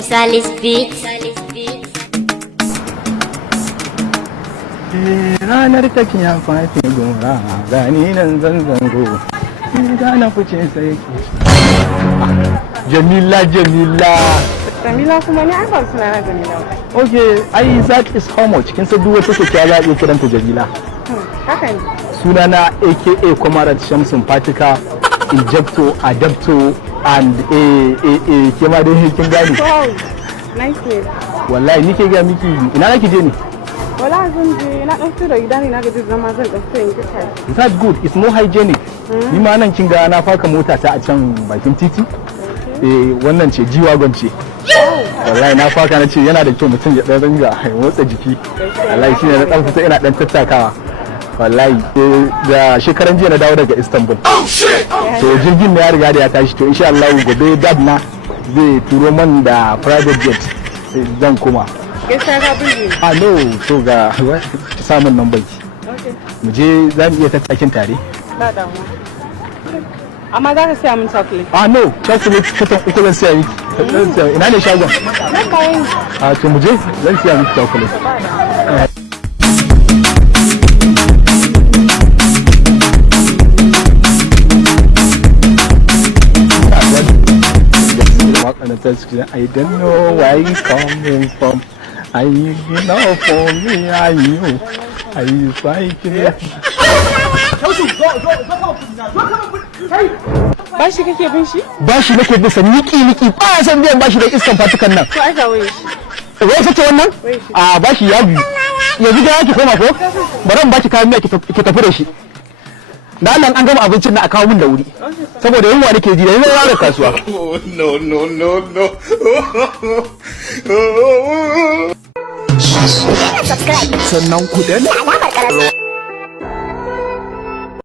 Salis Beat. Ranar tafiya fatin gora gani nan zango da na fice sai Jamila kuma ne ai ba suna na Jamila. Okay, ai that is how much kin san duk wata kyakkyawa za a iya kiranta Jamila. Haka ne. Sunana aka Comrade Shamsun Fatika, Injecto, Adapto and ke ma dai kin gani. Wow, nice name. Wallahi nike ga miki ina nake je ne? Wala zan je na dan fito gida ne na gaji zama zan dan fito in kita. Is that good? It's more hygienic. Ni ma nan kin ga na faka mota ta a can bakin titi. Wannan ce G-Wagon ce. Wallahi na faka na ce yana da kyau mutum ya dan ringa motsa jiki. Wallahi shine na dan fita ina dan tattakawa. Wallahi da shekaran jiya na dawo daga Istanbul. To jirgin ya riga da ya tashi to insha Allah gobe dad na zai turo man da private jet zan kuma. Gaskiya ka burge. No, to ga samun nan bai. Mu je za mu iya tattakin tare. Ba damuwa. Amma za ka siya min chocolate. No, chocolate kutan uku zan siya miki. Ina ne shagon? Nan bayan. To mu je zan siya miki chocolate. I don't know where you coming from. You know for me, I knew. I was like, Bashi kake bin shi? Bashi nake bisa niki ba san biyan bashi da iskan fatukan nan. To ai ga waye shi. Wai sace wannan? Bashi ya biyu. Yanzu da yake koma ko? Bari baki kayan miya ki tafi da shi. Da Allah an gama abincin na a kawo min da wuri. Saboda yunwa nake ji da yunwa da kasuwa. No. Sannan ku da